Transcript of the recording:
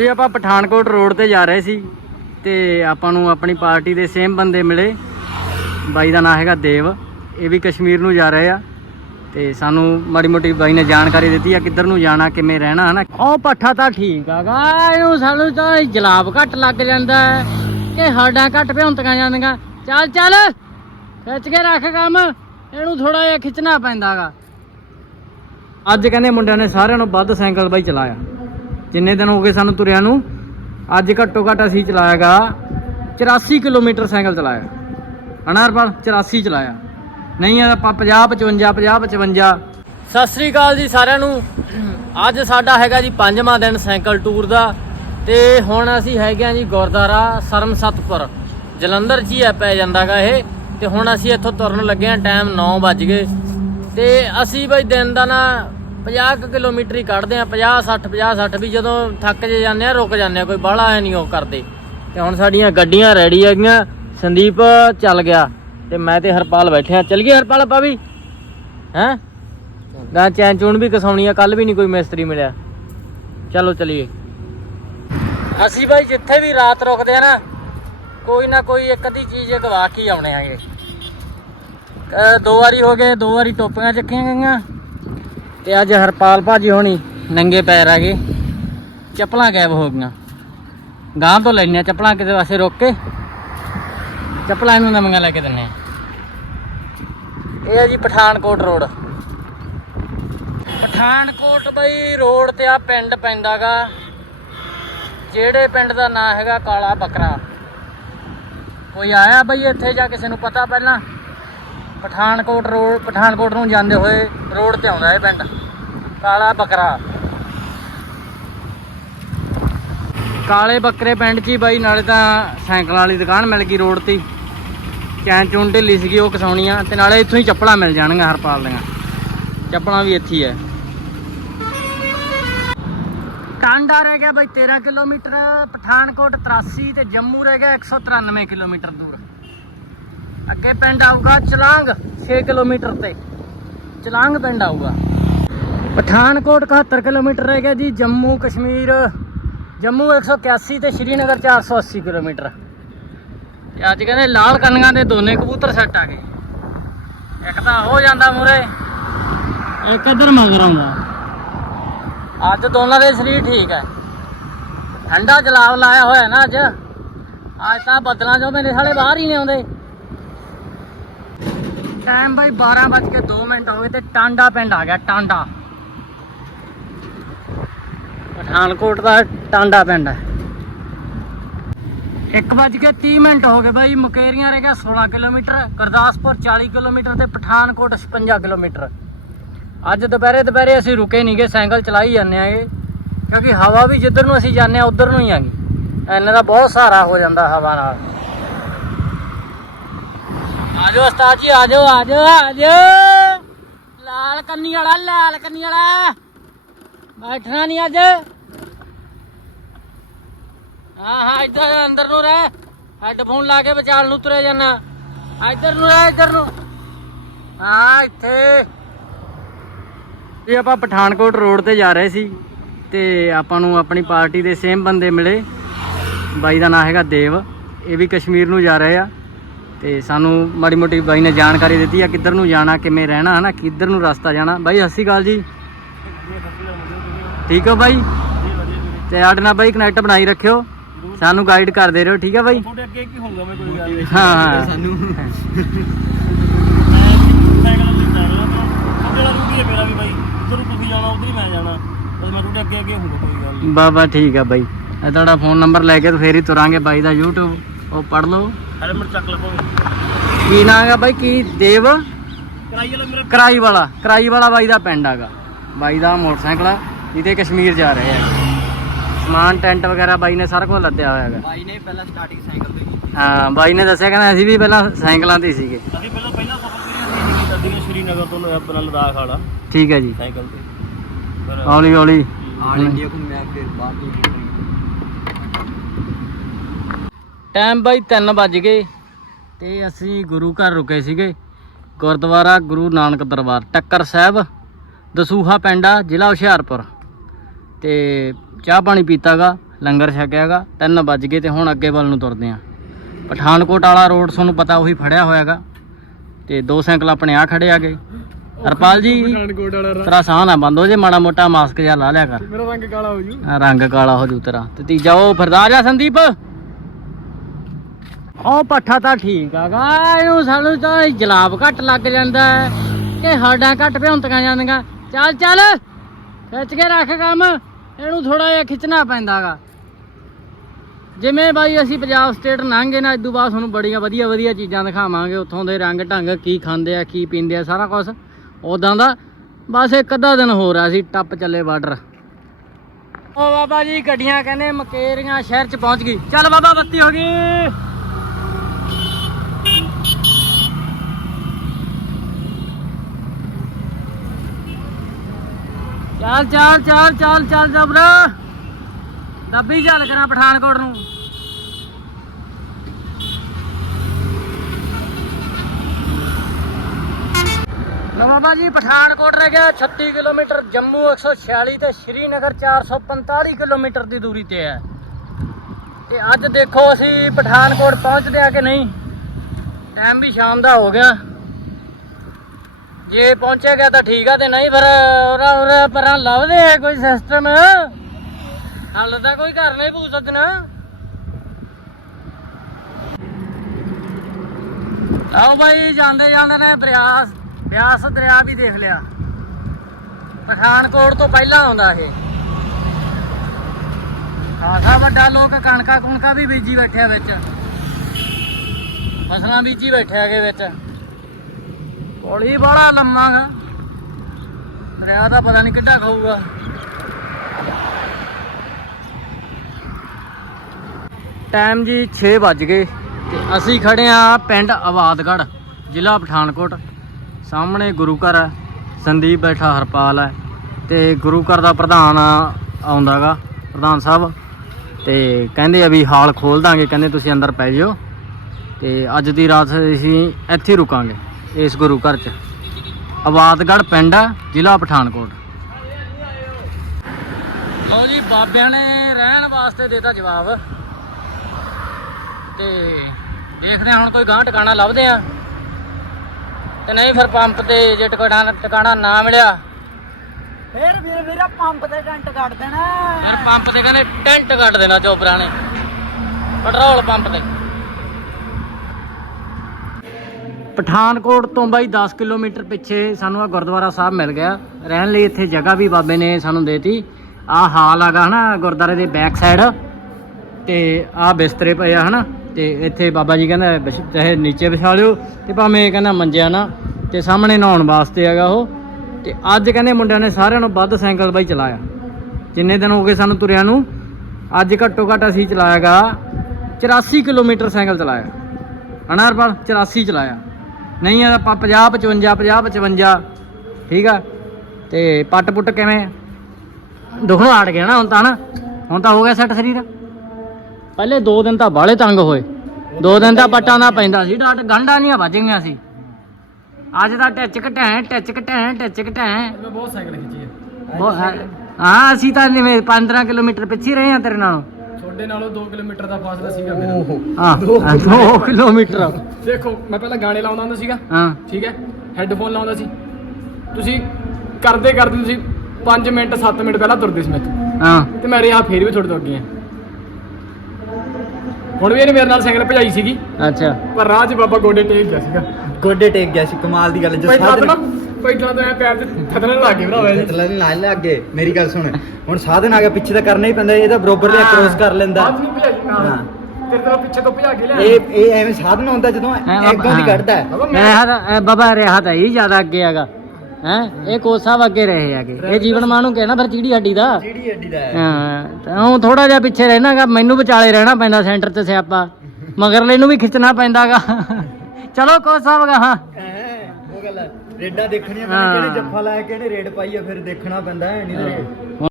ਜੀ ਆਪਾਂ ਪਠਾਨਕੋਟ ਰੋਡ ਤੇ ਜਾ ਰਹੇ ਸੀ ਤੇ ਆਪਾਂ ਨੂੰ ਆਪਣੀ ਪਾਰਟੀ ਦੇ ਸੇਮ ਬੰਦੇ ਮਿਲੇ। ਬਾਈ ਦਾ ਨਾਮ ਹੈਗਾ ਦੇਵ। ਇਹ ਵੀ ਕਸ਼ਮੀਰ ਨੂੰ ਜਾ ਰਹੇ ਆ ਤੇ ਸਾਨੂੰ ਮਾੜੀ ਮੋਟੀ ਬਾਈ ਨੇ ਜਾਣਕਾਰੀ ਦਿੱਤੀ ਆ ਕਿੱਧਰ ਨੂੰ ਜਾਣਾ, ਕਿਵੇਂ ਰਹਿਣਾ, ਹਨਾ? ਉਹ ਪੱਠਾ ਤਾਂ ਠੀਕ ਆਗਾ, ਇਹਨੂੰ ਸਾਨੂੰ ਤਾਂ ਜਲਾਬ ਘੱਟ ਲੱਗ ਜਾਂਦਾ ਕਿ ਹੱਡਾਂ ਘੱਟ ਭਿਉਂਤੀਆਂ ਜਾਂਦੀਆਂ। ਚੱਲ ਚੱਲ, ਖਿੱਚ ਕੇ ਰੱਖ ਕੰਮ, ਇਹਨੂੰ ਥੋੜਾ ਜਿਹਾ ਖਿੱਚਣਾ ਪੈਂਦਾਗਾ। ਅੱਜ ਕਹਿੰਦੇ ਮੁੰਡਿਆਂ ਨੇ ਸਾਰਿਆਂ ਨੂੰ ਵੱਧ ਸਾਈਕਲ ਬਾਈ ਚਲਾਇਆ। ਜਿੰਨੇ ਦਿਨ ਹੋ ਗਏ ਸਾਨੂੰ ਤੁਰਿਆਂ ਨੂੰ, ਅੱਜ ਘੱਟੋ ਘੱਟ ਅਸੀਂ ਚਲਾਇਆਗਾ 84 ਕਿਲੋਮੀਟਰ ਸਾਈਕਲ ਚਲਾਇਆ। ਹਨਾ ਹਰਪਾਲ? 84 ਚਲਾਇਆ। ਨਹੀਂ ਆ ਆਪਾਂ 50 55 50 55 ਸਤਿ ਸ੍ਰੀ ਅਕਾਲ ਜੀ ਸਾਰਿਆਂ ਨੂੰ। ਅੱਜ ਸਾਡਾ ਹੈਗਾ ਜੀ ਪੰਜਵਾਂ ਦਿਨ ਸਾਈਕਲ ਟੂਰ ਦਾ ਤੇ ਹੁਣ ਅਸੀਂ ਹੈਗੇ ਆ ਜੀ ਗੁਰਦੁਆਰਾ ਸਰਮਸਤਪੁਰ ਜਲੰਧਰ 'ਚ ਹੀ ਆ, ਪੈ ਜਾਂਦਾਗਾ ਇਹ। ਤੇ ਹੁਣ ਅਸੀਂ ਇੱਥੋਂ ਤੁਰਨ ਲੱਗੇ ਆ ਟਾਈਮ 9 ਵੱਜ ਗਏ। ਤੇ ਅਸੀਂ ਬਈ ਦਿਨ ਦਾ ਨਾ 50 ਕੁ ਕਿਲੋਮੀਟਰ ਹੀ ਕੱਢਦੇ ਆ 50 60 50 60 ਵੀ ਜਦੋਂ ਥੱਕ ਜੇ ਜਾਂਦੇ ਆ ਰੁਕ ਜਾਂਦੇ ਆ ਕੋਈ ਬਾਹਲਾ ਐ ਨਹੀਂ ਉਹ ਕਰਦੇ। ਤੇ ਹੁਣ ਸਾਡੀਆਂ ਗੱਡੀਆਂ ਰੈਡੀ ਹੈਗੀਆਂ, ਸੰਦੀਪ ਚੱਲ ਗਿਆ ਤੇ ਮੈਂ ਤੇ ਹਰਪਾਲ ਬੈਠੇ ਆ ਚੱਲ ਗਏ ਹਰਪਾਲ ਆਪਾਂ ਵੀ? ਹੈ? ਗਾਂ ਚੈਨ ਚੂਣ ਵੀ ਕਸਾਉਣੀ ਆ ਕੱਲ ਵੀ ਨਹੀਂ ਕੋਈ ਮਿਸਤਰੀ ਮਿਲਿਆ। ਚਲੋ ਚਲੀਏ। ਅਸੀਂ ਬਾਈ ਜਿੱਥੇ ਵੀ ਰਾਤ ਰੁਕਦੇ ਆ ਨਾ, ਕੋਈ ਨਾ ਕੋਈ ਇੱਕ ਅੱਧੀ ਚੀਜ਼ ਗਵਾ ਕੇ ਆਉਣੇ ਆਗੇ ਦੋ ਵਾਰੀ ਹੋ ਗਏ, ਦੋ ਵਾਰੀ ਟੋਪੀਆਂ ਚੱਕੀਆਂ ਗਈਆਂ। ਤੇ ਅੱਜ ਹਰਪਾਲ ਭਾਜੀ ਹੋਣੀ ਨੰਗੇ ਪੈਰ ਆ ਗਏ। ਚੱਪਲਾਂ ਗਾਇਬ ਹੋ ਗਈਆਂ। ਗਾਂ ਤੋਂ ਲੈਣੀਆਂ ਚੱਪਲਾਂ ਕਿਤੇ ਵਾਸਤੇ ਰੋਕ ਕੇ। ਚੱਪਲਾਂ ਇਹਨੂੰ ਨਵੀਆਂ ਲੈ ਕੇ ਦਿੰਨੇ ਆ। ਇਹ ਆ ਜੀ ਪਠਾਨਕੋਟ ਰੋਡ। ਪਠਾਨਕੋਟ ਬਈ ਰੋਡ ਤੇ ਆ ਪਿੰਡ ਪੈਂਦਾਗਾ, ਜਿਹੜੇ ਪਿੰਡ ਦਾ ਨਾਂ ਹੈਗਾ ਕਾਲਾ ਬੱਕਰਾ। ਕੋਈ ਆਇਆ ਬਈ ਇੱਥੇ ਜਾਂ ਕਿਸੇ ਨੂੰ ਪਤਾ ਪਹਿਲਾਂ? ਪਠਾਨਕੋਟ ਰੋਡ, ਪਠਾਨਕੋਟ ਨੂੰ ਜਾਂਦੇ ਹੋਏ ਰੋਡ ਤੇ ਆਉਂਦਾ ਇਹ ਪਿੰਡ, ਕਾਲਾ ਬੱਕਰਾ। ਕਾਲੇ ਬੱਕਰੇ ਪਿੰਡ 'ਚ ਹੀ ਬਾਈ, ਨਾਲੇ ਤਾਂ ਸਾਈਕਲਾਂ ਵਾਲੀ ਦੁਕਾਨ ਮਿਲ ਗਈ ਰੋਡ ਤੇ। ਚੈਨ ਚੂਨ ਢਿੱਲੀ ਸੀਗੀ, ਉਹ ਕਸਾਉਣੀਆਂ, ਤੇ ਨਾਲੇ ਇੱਥੋਂ ਹੀ ਚੱਪਲਾਂ ਮਿਲ ਜਾਣਗੀਆਂ ਹਰਪਾਲ ਦੀਆਂ। ਚੱਪਲਾਂ ਵੀ ਇੱਥੇ ਹੀ ਐ। ਟਾਂਡਾ ਰਹਿ ਗਿਆ ਬਾਈ 13 ਕਿਲੋਮੀਟਰ, ਪਠਾਨਕੋਟ 83 ਤੇ ਜੰਮੂ ਰਹਿ ਗਿਆ 193 ਕਿਲੋਮੀਟਰ ਦੂਰ। ਅੱਗੇ ਪਿੰਡ ਆਊਗਾ ਚਲਾਂਗ 6 ਕਿਲੋਮੀਟਰ ਤੇ। ਚਲਾਂਗ ਪਿੰਡ ਆਊਗਾ। ਪਠਾਨਕੋਟ 71 ਕਿਲੋਮੀਟਰ ਰਹਿ ਗਿਆ ਜੀ, ਜੰਮੂ ਕਸ਼ਮੀਰ। ਜੰਮੂ 181 ਤੇ ਸ਼੍ਰੀਨਗਰ 480 ਕਿਲੋਮੀਟਰ। ਤੇ ਅੱਜ ਕਹਿੰਦੇ ਲਾਲ ਕੰਨੀਆਂ ਦੇ ਦੋਨੇ ਕਬੂਤਰ ਸੈੱਟ ਆ ਗਏ। ਇੱਕ ਤਾਂ ਹੋ ਜਾਂਦਾ ਮੂਰੇ ਇੱਕ ਇੱਧਰ ਮਗਰ ਆਉਂਦਾ। ਅੱਜ ਦੋਨਾਂ ਦੇ ਸਰੀਰ ਠੀਕ ਹੈ। ਠੰਡਾ ਜਲਾਬ ਲਾਇਆ ਹੋਇਆ ਨਾ ਅੱਜ। ਅੱਜ ਤਾਂ ਬੱਦਲਾਂ ਚੋਂ ਮੇਰੇ ਸਾਲੇ ਬਾਹਰ ਹੀ ਨਹੀਂ ਆਉਂਦੇ। ਟਾਈਮ ਬਾਈ 12 ਵਜ ਕੇ 2 ਮਿੰਟ ਹੋ ਗਏ ਤੇ ਟਾਂਡਾ ਪਿੰਡ ਆ ਗਿਆ, ਟਾਂਡਾ। ਪਠਾਨਕੋਟ ਦਾ ਟਾਂਡਾ ਪਿੰਡ ਹੈ। 1 ਵੱਜ ਕੇ 30 ਮਿੰਟ ਹੋ ਗਏ ਬਾਈ, ਮੁਕੇਰੀਆਂ ਰਹਿ ਗਿਆ 16 ਕਿਲੋਮੀਟਰ, ਗੁਰਦਾਸਪੁਰ 40 ਕਿਲੋਮੀਟਰ ਤੇ ਪਠਾਨਕੋਟ 56 ਕਿਲੋਮੀਟਰ। ਅੱਜ ਦੁਪਹਿਰੇ ਦੁਪਹਿਰੇ ਅਸੀਂ ਰੁਕੇ ਨਹੀਂਗੇ ਸਾਈਕਲ ਚਲਾਈ ਜਾਂਦੇ ਆਂਗੇ ਕਿਉਂਕਿ ਹਵਾ ਵੀ ਜਿੱਧਰ ਨੂੰ ਅਸੀਂ ਜਾਂਦੇ ਆ, ਉਧਰ ਨੂੰ ਹੀ ਆਂਗੀ ਐਨੇ ਦਾ ਬਹੁਤ ਸਹਾਰਾ ਹੋ ਜਾਂਦਾ ਹਵਾ ਨਾਲ। ਆਜੋ ਉਸਤਾਦ ਜੀ, ਆਜੋ ਆਜੋ ਆਜੋ। ਲਾਲ ਕੰਨੀ ਵਾਲਾ, ਲਾਲ ਕੰਨੀ ਵਾਲਾ। ਬੈਠਣਾ ਨਹੀਂ ਅੱਜ। ਹਾਂ ਹਾਂ, ਇੱਧਰ ਅੰਦਰ ਨੂੰ ਰਹਿ। ਹੈੱਡਫੋਨ ਲਾ ਕੇ ਵਿਚਾਲ ਨੂੰ ਤੁਰੇ ਜਾਣਾ ਇੱਧਰ ਨੂੰ ਰਹਿ, ਇੱਧਰ ਨੂੰ। ਹਾਂ, ਇੱਥੇ। ਜੀ ਆਪਾਂ ਪਠਾਨਕੋਟ ਰੋਡ ਤੇ ਜਾ ਰਹੇ ਸੀ ਤੇ ਆਪਾਂ ਨੂੰ ਆਪਣੀ ਪਾਰਟੀ ਦੇ ਸੇਮ ਬੰਦੇ ਮਿਲੇ। ਬਾਈ ਦਾ ਨਾਮ ਹੈਗਾ ਦੇਵ। ਇਹ ਵੀ ਕਸ਼ਮੀਰ ਨੂੰ ਜਾ ਰਹੇ ਆ। ਤੇ ਸਾਨੂੰ ਮਾੜੀ ਮੋਟੀ ਬਾਈ ਨੇ ਜਾਣਕਾਰੀ ਦਿੱਤੀ ਆ ਕਿੱਧਰ ਨੂੰ ਜਾਣਾ ਕਿਵੇਂ ਰਹਿਣਾ ਹਨਾ ਕਿੱਧਰ ਨੂੰ ਰਸਤਾ ਜਾਣਾ। ਬਾਈ ਸਤਿ ਸ਼੍ਰੀ ਅਕਾਲ ਜੀ। ਠੀਕ ਹੋ ਬਾਈ? ਤੇ ਸਾਡੇ ਨਾਲ ਬਾਈ ਕਨੈਕਟ ਬਣਾਈ ਰੱਖਿਓ। ਸਾਨੂੰ ਗਾਈਡ ਕਰਦੇ ਰਹੋ ਠੀਕ ਹੈ ਬਾਈ? ਤੁਹਾਡੇ ਅੱਗੇ ਕੀ ਹੋਊਗਾ ਮੈਂ ਕੋਈ ਗੱਲ ਨਹੀਂ। ਹਾਂ ਹਾਂ। ਸਾਨੂੰ। ਸਾਈਕਲ ਲਈ ਸਾਈਕਲ ਤੋਂ। ਜਿਹੜਾ ਰੂਟੀ ਹੈ ਮੇਰਾ ਵੀ ਬਾਈ। ਜਦੋਂ ਤੁਸੀਂ ਜਾਣਾ ਉਧਰ ਹੀ ਮੈਂ ਜਾਣਾ। ਬਸ ਮੈਂ ਤੁਹਾਡੇ ਅੱਗੇ ਅੱਗੇ ਹੋਊਗਾ ਕੋਈ ਗੱਲ ਨਹੀਂ। ਬਾਬਾ ਠੀਕ ਆ ਬਾਈ। ਇਹ ਤੁਹਾਡਾ ਫੋਨ ਨੰਬਰ ਲੈ ਕੇ ਤੇ ਫੇਰ ਹੀ ਤੁਰਾਂਗੇ ਬਾਈ ਦਾ YouTube ਉਹ ਪੜ ਲਓ। ਹੈਲਮਟ ਚੱਕ ਲਓ ਕੀ ਨਾਂ ਹੈਗਾ ਬਾਈ? ਕੀ? ਦੇਵ? ਕਰਾਈ ਵਾਲਾ ਮੇਰਾ ਕਰਾਈ ਵਾਲਾ। ਕਰਾਈ ਵਾਲਾ ਬਾਈ ਦਾ ਪਿੰਡ ਹੈਗਾ। ਬਾਈ ਦਾ ਮੋਟਰਸਾਈਕਲ ਆ ਜਿਹਦੇ ਕਸ਼ਮੀਰ ਜਾ ਰਹੇ ਆ। ਸਮਾਨ ਟੈਂਟ ਵਗੈਰਾ ਬਾਈ ਨੇ ਸਾਰਾ ਕੁਝ ਲੱਦਿਆ ਹੋਇਆ ਹੈਗਾ। ਬਾਈ ਨੇ ਪਹਿਲਾਂ ਸਟਾਰਟਿੰਗ ਸਾਈਕਲ ਤੋਂ ਕੀਤੀ। ਹਾਂ ਬਾਈ ਨੇ ਦੱਸਿਆ ਕਹਿੰਦਾ ਅਸੀਂ ਵੀ ਪਹਿਲਾਂ ਸਾਈਕਲਾਂ ਤੇ ਹੀ ਸੀਗੇ। ਅਸੀਂ ਪਹਿਲਾਂ ਪਹਿਲਾਂ ਸਫ਼ਰ ਕਰਿਆ ਸੀ ਗੱਡੀਆਂ ਸ਼੍ਰੀਨਗਰ ਤੋਂ ਆਪਣਾ ਲਦਾਖ ਵਾਲਾ। ਠੀਕ ਹੈ ਜੀ। ਸਾਈਕਲ ਤੇ। ਹੌਲੀ ਹੌਲੀ ਆਲ ਇੰਡੀਆ ਘੁੰਮਿਆ ਫਿਰ ਬਾਹਰ ਦੀ ਟਾਈਮ ਬਾਈ 3 ਵੱਜ ਗਏ ਤੇ ਅਸੀਂ ਗੁਰੂ ਘਰ ਰੁਕੇ ਸੀਗੇ। ਗੁਰਦੁਆਰਾ ਗੁਰੂ ਨਾਨਕ ਦਰਬਾਰ ਟੱਕਰ ਸਾਹਿਬ ਦਸੂਹਾ ਪਿੰਡਾ ਜ਼ਿਲ੍ਹਾ ਹੁਸ਼ਿਆਰਪੁਰ। ਤੇ ਚਾਹ ਪਾਣੀ ਪੀਤਾਗਾ ਲੰਗਰ ਛਕਿਆਗਾ 3 ਵੱਜ ਗਏ ਤੇ ਹੁਣ ਅੱਗੇ ਵੱਲ ਨੂੰ ਤੁਰਦੇ ਆ। ਪਠਾਨਕੋਟ ਵਾਲਾ ਰੋਡ ਤੁਹਾਨੂੰ ਪਤਾ ਉਹੀ ਫੜਿਆ ਹੋਇਆਗਾ। ਤੇ ਦੋ ਸਾਈਕਲ ਆਪਣੇ ਆ ਖੜੇ ਆਗੇ। ਹਰਪਾਲ ਜੀ ਪਠਾਨਕੋਟ ਵਾਲਾ ਤੇਰਾ ਸਾਹ ਨਾ ਬੰਦ ਹੋ ਜੇ ਮਾੜਾ ਮੋਟਾ ਮਾਸਕ ਜਿਹਾ ਲਾ ਲਿਆ ਕਰ। ਮੇਰਾ ਰੰਗ ਕਾਲਾ ਹੋ ਜੂ। ਰੰਗ ਕਾਲਾ ਹੋ ਜੂ ਤੇਰਾ। ਤੇ ਤੀਜਾ ਉਹ ਫਿਰਦਾ ਜਾ ਸੰਦੀਪ। ਉਹ ਪੱਠਾ ਤਾਂ ਠੀਕ ਆਗਾ ਇਹਨੂੰ ਸਾਨੂੰ ਤਾਂ ਜਲਾਬ ਘੱਟ ਲੱਗ ਜਾਂਦਾ ਹੈ ਕਿ ਹੱਡਾਂ ਘੱਟ ਭਿਉਂਤੀਆਂ ਜਾਂਦੀਆਂ। ਚੱਲ ਚੱਲ, ਖਿੱਚ ਕੇ ਰੱਖ ਕੰਮ, ਇਹਨੂੰ ਥੋੜਾ ਜਿਹਾ ਖਿੱਚਣਾ ਪੈਂਦਾਗਾ ਜਿਵੇਂ ਬਾਈ ਅਸੀਂ ਪੰਜਾਬ ਸਟੇਟ ਲੰਘੇ ਨਾ ਇਦੋਂ ਬਾਅਦ ਤੁਹਾਨੂੰ ਬੜੀਆਂ ਵਧੀਆ ਵਧੀਆ ਚੀਜ਼ਾਂ ਦਿਖਾਵਾਂਗੇ, ਉੱਥੋਂ ਦੇ ਰੰਗ ਢੰਗ, ਕੀ ਖਾਂਦੇ ਆ, ਕੀ ਪੀਂਦੇ ਆ, ਸਾਰਾ ਕੁਝ ਉਦਾਂ ਦਾ ਬਸ ਇੱਕ ਅੱਧਾ ਦਿਨ ਹੋਰ ਰਿਹਾ ਸੀ ਟੱਪ ਚੱਲੇ ਬਾਰਡਰ ਓ ਬਾਬਾ ਜੀ, ਗੱਡੀਆਂ ਕਹਿੰਦੇ ਮਕੇਰੀਆਂ ਸ਼ਹਿਰ ਚ ਪਹੁੰਚ ਗਈ। ਚੱਲ ਬਾਬਾ, ਬੱਤੀ ਹੋ ਗਈ। ਚੱਲ ਚੱਲ ਚੱਲ ਚੱਲ ਚੱਲ, ਜਬਰਾ। ਦੱਬੀ ਚੱਲ ਕਰਾਂ ਪਠਾਨਕੋਟ ਨੂੰ। ਲਓ ਬਾਬਾ ਜੀ, ਪਠਾਨਕੋਟ ਰਹਿ ਗਿਆ 36 ਕਿਲੋਮੀਟਰ, ਜੰਮੂ 146 ਤੇ ਸ਼੍ਰੀਨਗਰ 445 ਕਿਲੋਮੀਟਰ ਦੀ ਦੂਰੀ ਤੇ ਹੈ। ਤੇ ਅੱਜ ਦੇਖੋ ਅਸੀਂ ਪਠਾਨਕੋਟ ਪਹੁੰਚਦੇ ਆ ਕਿ ਨਹੀਂ? ਟਾਈਮ ਵੀ ਸ਼ਾਮ ਦਾ ਹੋ ਗਿਆ। ਜੇ ਪਹੁੰਚਿਆ ਗਿਆ ਤਾਂ ਠੀਕ ਆ ਤੇ ਨਹੀਂ ਫਿਰ ਉਰਾ ਉਰਾ ਪਰਾਂ ਲੱਭਦੇ ਆ ਕੋਈ ਸਿਸਟਮ ਹੱਲ ਤਾਂ ਕੋਈ ਘਰ ਨਹੀਂ ਪੂ ਸੱਜਣਾ ਆਓ ਭਾਈ ਜਾਂਦੇ ਜਾਂਦੇ ਨੇ ਬਿਆਸ ਬਿਆਸ ਦਰਿਆ ਵੀ ਦੇਖ ਲਿਆ। ਪਠਾਨਕੋਟ ਤੋਂ ਪਹਿਲਾਂ ਆਉਂਦਾ ਇਹ। ਖਾਸਾ ਵੱਡਾ ਲੋਕ ਕਣਕਾਂ ਕੁਣਕਾਂ ਵੀ ਬੀਜੀ ਬੈਠਿਆ ਵਿੱਚ। ਫਸਲਾਂ ਬੀਜੀ ਬੈਠਿਆ ਹੈਗੇ ਵਿੱਚ। ਪੁਲੀ ਬੜਾ ਲੰਮਾ ਗਾ ਦਰਿਆ ਦਾ ਪਤਾ ਨਹੀਂ ਕਿੱਡਾ ਖਾਊਗਾ। ਟਾਈਮ ਜੀ 6 ਵੱਜ ਗਏ ਤੇ ਅਸੀਂ ਖੜੇ ਆ ਪਿੰਡ ਆਬਾਦਗੜ੍ਹ ਜ਼ਿਲ੍ਹਾ ਪਠਾਨਕੋਟ। ਸਾਹਮਣੇ ਗੁਰੂ ਘਰ ਹੈ, ਸੰਦੀਪ ਬੈਠਾ ਹਰਪਾਲ ਹੈ ਤੇ ਗੁਰੂ ਘਰ ਦਾ ਪ੍ਰਧਾਨ ਆਉਂਦਾਗਾ, ਪ੍ਰਧਾਨ ਸਾਹਿਬ। ਤੇ ਕਹਿੰਦੇ ਆ ਵੀ ਹਾਲ ਖੋਲ ਦਾਂਗੇ, ਕਹਿੰਦੇ ਤੁਸੀਂ ਅੰਦਰ ਪੈ ਜਿਓ। ਤੇ ਅੱਜ ਦੀ ਰਾਤ ਅਸੀਂ ਇੱਥੇ ਰੁਕਾਂਗੇ। ਇਸ ਗੁਰੂ ਘਰ 'ਚ। ਆਬਾਦਗੜ੍ਹ ਪਿੰਡ ਜ਼ਿਲ੍ਹਾ ਪਠਾਨਕੋਟ। ਲਓ ਜੀ ਬਾਬਿਆਂ ਨੇ ਰਹਿਣ ਵਾਸਤੇ ਦੇਤਾ ਜਵਾਬ। ਤੇ ਦੇਖਦੇ ਹਾਂ ਹੁਣ ਕੋਈ ਗਾਂ ਟਿਕਾਣਾ ਲੱਭਦੇ ਆ ਤੇ ਨਹੀਂ ਫਿਰ ਪੰਪ ਤੇ ਜੇ ਟਿਕਾਣਾ ਟਿਕਾਣਾ ਨਾ ਮਿਲਿਆ। ਫੇਰ ਵੀਰ ਵੀਰਾ ਪੰਪ ਤੇ ਟੰਟ ਕੱਢ ਦੇਣਾ। ਫਿਰ ਪੰਪ ਤੇ ਕਹਿੰਦੇ ਟੈਂਟ ਕੱਢ ਦੇਣਾ ਚੋਪਰਾਂ ਨੇ। ਪੈਟਰੋਲ ਪੰਪ ਤੇ। ਪਠਾਨਕੋਟ ਤੋਂ ਬਾਈ 10 ਕਿਲੋਮੀਟਰ ਪਿੱਛੇ ਸਾਨੂੰ ਆ ਗੁਰਦੁਆਰਾ ਸਾਹਿਬ ਮਿਲ ਗਿਆ। ਰਹਿਣ ਲਈ ਇੱਥੇ ਜਗ੍ਹਾ ਵੀ ਬਾਬੇ ਨੇ ਸਾਨੂੰ ਦੇਤੀ। ਆ ਹਾਲ ਆਗਾ ਹਨਾ, ਗੁਰਦੁਆਰੇ ਦੇ ਬੈਕ ਸਾਈਡ ਤੇ ਆ ਬਿਸਤਰੇ ਪਏ ਆ ਹਨਾ, ਤੇ ਇੱਥੇ ਬਾਬਾ ਜੀ ਕਹਿੰਦਾ ਵਿਛ- ਚਾਹੇ ਨੀਚੇ ਵਿਛਾ ਲਿਓ। ਤੇ ਭਾਵੇਂ ਕਹਿੰਦਾ ਮੰਜਿਆ ਨਾ, ਤੇ ਸਾਹਮਣੇ ਨਹਾਉਣ ਵਾਸਤੇ ਹੈਗਾ ਉਹ। ਤੇ ਅੱਜ ਕਹਿੰਦੇ ਮੁੰਡਿਆਂ ਨੇ ਸਾਰਿਆਂ ਨੂੰ ਵੱਧ ਸਾਈਕਲ ਬਾਈ ਚਲਾਇਆ। ਜਿੰਨੇ ਦਿਨ ਹੋ ਗਏ ਸਾਨੂੰ ਤੁਰਿਆਂ ਨੂੰ, ਅੱਜ ਘੱਟੋ ਘੱਟ ਅਸੀਂ ਚਲਾਇਆਗਾ 84 ਕਿਲੋਮੀਟਰ ਸਾਈਕਲ ਚਲਾਇਆ। ਅਨਾਰਪਾਲ 84 ਚਲਾਇਆ। ਨਹੀਂ ਆ ਆਪਾਂ 50 55 50 55 ਠੀਕ ਆ? ਤੇ ਪੱਟ ਪੁੱਟ ਕਿਵੇਂ? ਦੁਖਣੋਂ ਹਟ ਗਿਆ ਨਾ ਹੁਣ ਤਾਂ ਨਾ ਹੁਣ ਤਾਂ ਹੋ ਗਿਆ ਸੈੱਟ ਸਰੀਰ। ਪਹਿਲੇ 2 ਦਿਨ ਤਾਂ ਬਾਹਲੇ ਤੰਗ ਹੋਏ। 2 ਦਿਨ ਤਾਂ ਪੱਟਾਂ ਦਾ ਪੈਂਦਾ ਸੀ ਡਾਟ ਗੰਢਾਂ ਨਹੀਂ ਵੱਜ ਗਈਆਂ ਸੀ। ਅੱਜ ਦਾ ਟੱਚ ਘਟੈਂ ਟੱਚ ਘਟੈਂ ਟੱਚ ਘਟੈਂ ਮੈਂ ਬਹੁਤ ਸਾਈਕਲ ਖਿੱਚੀ ਹੈ ਬਹੁਤ ਹਾਂ ਅਸੀਂ ਤਾਂ ਜਿਵੇਂ 15 ਕਿਲੋਮੀਟਰ ਪਿੱਛੇ ਰਹੇ ਆ ਤੇਰੇ ਨਾਲੋਂ। ਤੁਹਾਡੇ ਨਾਲੋਂ 2 ਕਿਲੋਮੀਟਰ ਦਾ ਫਾਸਲਾ ਸੀਗਾ ਮੇਰਾ। ਹਾਂ 2 ਕਿਲੋਮੀਟਰ। ਦੇਖੋ ਮੈਂ ਪਹਿਲਾਂ ਗਾਣੇ ਲਾਉਂਦਾ ਹੁੰਦਾ ਸੀਗਾ। ਹਾਂ। ਠੀਕ ਹੈ? ਹੈੱਡਫੋਨ ਲਾਉਂਦਾ ਸੀ। ਤੁਸੀਂ ਕਰਦੇ ਕਰਦੇ ਤੁਸੀਂ 5 ਮਿੰਟ 7 ਮਿੰਟ ਪਹਿਲਾਂ ਤੁਰਦੇ ਸੀ ਮੈਥੋਂ ਹਾਂ। ਤੇ ਮੈਂ ਰਿਹਾ ਫੇਰ ਵੀ ਤੁਹਾਡੇ ਤੋਂ ਅੱਗੇ। ਆ ਹੁਣ ਵੀ ਇਹਨੇ ਮੇਰੇ ਨਾਲ ਸਾਈਕਲ ਭਜਾਈ ਸੀਗੀ। ਅੱਛਾ। ਪਰ ਰਾਹ 'ਚ ਬਾਬਾ ਗੋਡੇ ਟੇਕ ਗਿਆ ਸੀਗਾ। ਗੋਡੇ ਟੇਕ ਗਿਆ ਸੀ ਕਮਾਲ ਦੀ ਗੱਲ ਜੋ ਪਹਿਲਾਂ ਤਾਂ ਸਾਧਨ ਪਹਿਲਾਂ ਤਾਂ ਐਂ ਪੈਰ ਤੇ ਥੱਦਣ ਲੱਗ ਗਏ ਭਰਾਵਾ ਇਹਦੇ। ਚੱਲਣ ਲਾ ਲੈ ਅੱਗੇ। ਮੇਰੀ ਗੱਲ ਸੁਣ। ਹੁਣ ਸਾਧਨ ਆ ਗਿਆ ਪਿੱਛੇ ਤਾਂ ਕਰਨਾ ਹੀ ਪੈਂਦਾ ਇਹਦਾ ਬਰੋਬਰ ਲਿਆ ਕ੍ਰੋਸ ਕਰ ਲੈਂਦਾ। ਬਾਅਦ ਨੂੰ ਭਜਾਈ। ਨਾਲ ਹਾਂ। ਤੇਰੇ ਤੋਂ ਪਿੱਛੇ ਤੋਂ ਭਜਾ ਕੇ ਲਿਆ ਇਹ ਇਹ ਐਵੇਂ ਸਾਧਨ ਹੁੰਦਾ ਜਦੋਂ ਅੱਗੋਂ ਦੀ ਕੱਢਦਾ ਹੈ। ਬਾਬਾ ਮੈਂ ਰਿਹਾ ਤਾਂ ਇਹ ਬਾਬਾ ਰਿਹਾ ਤਾਂ ਹੀ ਜ਼ਿਆਦਾ ਅੱਗੇ ਹੈਗਾ। ਹੈ? ਇਹ ਕੋਚ ਸਾਹਿਬ ਅੱਗੇ ਰਹੇ ਹੈਗੇ। ਇਹ ਜੀਵਨ ਮਾਂ ਨੂੰ ਕਹਿਣਾ ਫਿਰ ਚੀੜੀ ਹੱਡੀ ਦਾ। ਜਿਹੜੀ ਅੱਡੀ ਦਾ ਹੈ। ਹਾਂ ਤਾਂ ਉਹ ਥੋੜਾ ਜਿਹਾ ਪਿੱਛੇ ਰਹਿਣਾਗਾ ਮੈਨੂੰ ਵਿਚਾਲੇ ਰਹਿਣਾ ਪੈਂਦਾ ਸੈਂਟਰ ਤੇ ਸਿਆਪਾ। ਮਗਰਲੇ ਨੂੰ ਵੀ ਖਿੱਚਣਾ ਪੈਂਦਾਗਾ। ਚਲੋ ਕੋਚ ਸਾਹਿਬ ਗਾ ਹਾਂ। ਹੈਂ, ਉਹ ਗੱਲ ਹੈ। ਰੇਡਾਂ ਦੇਖਣੀਆਂ ਹਾਂ। ਕਿਹੜੇ ਜੱਫਾ ਲਾਇਆ ਕਿਹੜੇ ਰੇਡ ਪਾਈ ਆ ਫਿਰ ਦੇਖਣਾ ਪੈਂਦਾ ਹੈ। ਨਹੀਂ ਤਾਂ